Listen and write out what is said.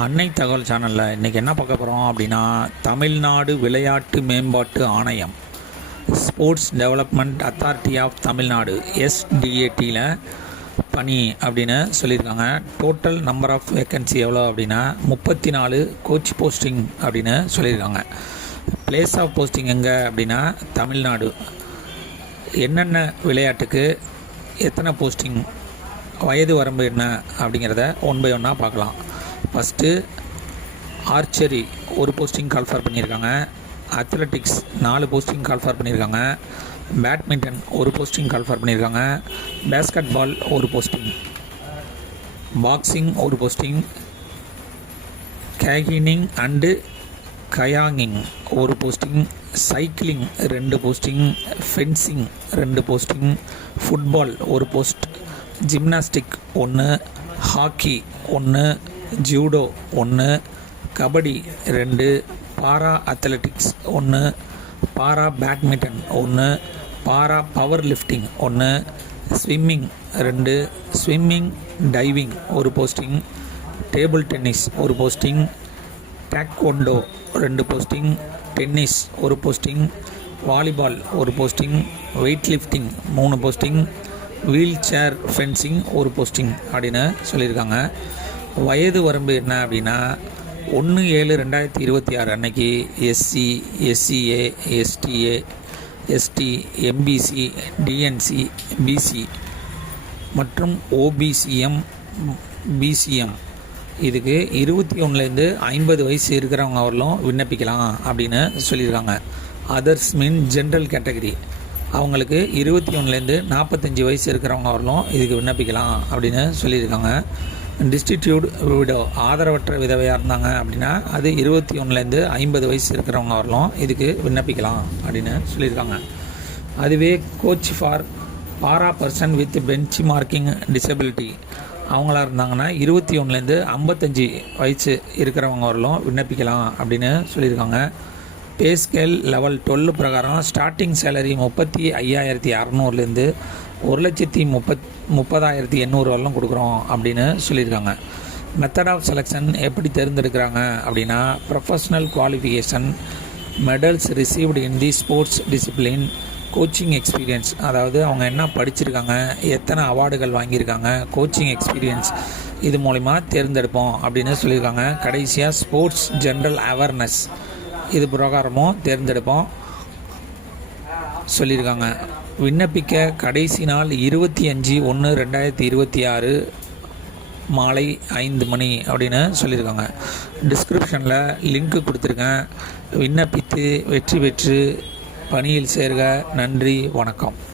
அன்னை தகவல் சேனலில் இன்றைக்கி என்ன பார்க்க போகிறோம் அப்படின்னா தமிழ்நாடு விளையாட்டு மேம்பாட்டு ஆணையம் sports development authority of Tamil Nadu எஸ்டிஏடியில் பணி அப்படின்னு சொல்லியிருக்காங்க. டோட்டல் நம்பர் ஆஃப் வேக்கன்சி எவ்வளோ அப்படின்னா முப்பத்தி நாலு கோச் போஸ்டிங் அப்படின்னு சொல்லியிருக்காங்க. பிளேஸ் ஆஃப் போஸ்டிங் எங்கே அப்படின்னா தமிழ்நாடு. என்னென்ன விளையாட்டுக்கு எத்தனை போஸ்டிங் வயது வரம்பு என்ன அப்படிங்கிறத ஒன் பை ஒன்னாக பார்க்கலாம். ஃபஸ்ட்டு ஆர்ச்சரி ஒரு போஸ்டிங் கால்ஃபர் பண்ணியிருக்காங்க. அத்லெட்டிக்ஸ் நாலு போஸ்டிங் கால்ஃபர் பண்ணியிருக்காங்க. பேட்மிண்டன் ஒரு போஸ்டிங் கால்ஃபர் பண்ணியிருக்காங்க. பேஸ்கெட் பால் ஒரு போஸ்டிங். பாக்ஸிங் ஒரு போஸ்டிங். கேகினிங் அண்டு கயாங்கிங் ஒரு போஸ்டிங். சைக்கிளிங் ரெண்டு போஸ்டிங். ஃபென்சிங் ரெண்டு போஸ்டிங். ஃபுட்பால் ஒரு போஸ்ட். ஜிம்னாஸ்டிக் ஒன்று ஹாக்கி ஒன்று ஜூடோ ஒன்று கபடி ரெண்டு பாரா அத்லெட்டிக்ஸ் ஒன்று பாரா பேட்மிண்டன் ஒன்று பாரா பவர் லிஃப்டிங் ஒன்று ஸ்விம்மிங் ரெண்டு ஸ்விம்மிங் டைவிங் ஒரு போஸ்டிங் டேபிள் டென்னிஸ் ஒரு போஸ்டிங் டேக்வொண்டோ ரெண்டு போஸ்டிங் டென்னிஸ் ஒரு போஸ்டிங் வாலிபால் ஒரு போஸ்டிங் வெயிட் லிஃப்டிங் மூணு போஸ்டிங் வீல் சேர் ஃபென்சிங் ஒரு போஸ்டிங் அப்படின்னு சொல்லியிருக்காங்க. வயது வரம்பு என்ன அப்படின்னா ஒன்று ஏழு ரெண்டாயிரத்தி இருபத்தி ஆறு அன்னைக்கு SC SCA STA ST MBC DNC BC மற்றும் ஓபிசிஎம் பிசிஎம். இதுக்கு இருபத்தி ஒன்றுலேருந்து ஐம்பது வயசு இருக்கிறவங்க அவர்களும் விண்ணப்பிக்கலாம் அப்படின்னு சொல்லியிருக்காங்க. அதர்ஸ் மீன் ஜென்ரல் கேட்டகரி அவங்களுக்கு இருபத்தி ஒன்றுலேருந்து நாற்பத்தஞ்சு வயசு இருக்கிறவங்க அவர்களும் இதுக்கு விண்ணப்பிக்கலாம் அப்படின்னு சொல்லியிருக்காங்க. டிஸ்டிடியூட் விடோ ஆதரவற்ற விதவையாக இருந்தாங்க அப்படின்னா அது இருபத்தி ஒன்றுலேருந்து ஐம்பது வயசு இருக்கிறவங்க வரலும். இதுக்கு விண்ணப்பிக்கலாம் அப்படின்னு சொல்லியிருக்காங்க. அதுவே coach for para person with benchmarking disability அவங்களா இருந்தாங்கன்னா இருபத்தி ஒன்றுலேருந்து ஐம்பத்தஞ்சு வயசு இருக்கிறவங்க வரலும் விண்ணப்பிக்கலாம் அப்படின்னு சொல்லியிருக்காங்க. பே ஸ்கேல் லெவல் டுவெல் பிரகாரம் ஸ்டார்டிங் சேலரி முப்பத்தி ஐயாயிரத்தி அறநூறுலேருந்து ஒரு லட்சத்தி முப்பத் முப்பதாயிரத்தி எண்ணூறு வரலாம் கொடுக்குறோம் அப்படின்னு சொல்லியிருக்காங்க. மெத்தட் ஆஃப் செலெக்ஷன் எப்படி தேர்ந்தெடுக்கிறாங்க அப்படின்னா professional qualification medals received in the sports discipline coaching experience அதாவது அவங்க என்ன படிச்சிருக்காங்க எத்தனை அவார்டுகள் வாங்கியிருக்காங்க கோச்சிங் எக்ஸ்பீரியன்ஸ் இது மூலிமா தேர்ந்தெடுப்போம் அப்படின்னு சொல்லியிருக்காங்க. கடைசியாக ஸ்போர்ட்ஸ் ஜென்ரல் அவேர்னஸ் இது பிரகாரமும் தேர்ந்தெடுப்போம் சொல்லியிருக்காங்க. விண்ணப்பிக்க கடைசி நாள் இருபத்தி அஞ்சு ஒன்று ரெண்டாயிரத்தி இருபத்தி ஆறு மாலை ஐந்து மணி அப்படின்னு சொல்லியிருக்காங்க. டிஸ்கிரிப்ஷனில் லிங்க் கொடுத்துருக்கேன். விண்ணப்பித்து வெற்றி பெற்று பணியில் சேர்க. நன்றி. வணக்கம்.